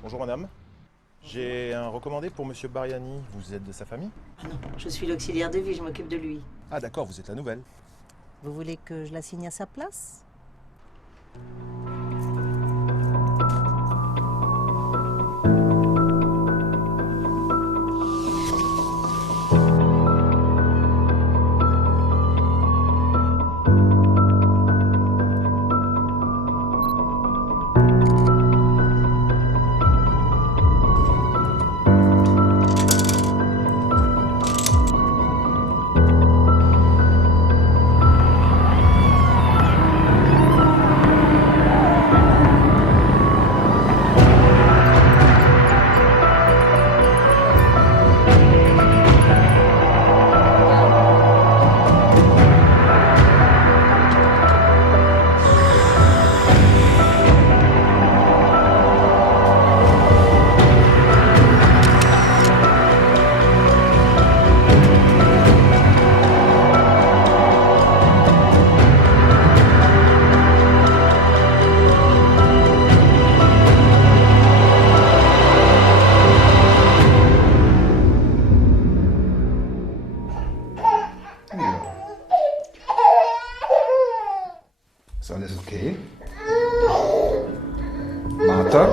Bonjour madame. J'ai un recommandé pour monsieur Bariani. Vous êtes de sa famille? Ah non, je suis l'auxiliaire de vie, je m'occupe de lui. Ah d'accord, vous êtes la nouvelle. Vous voulez que je la signe à sa place? Ist alles okay? Martha?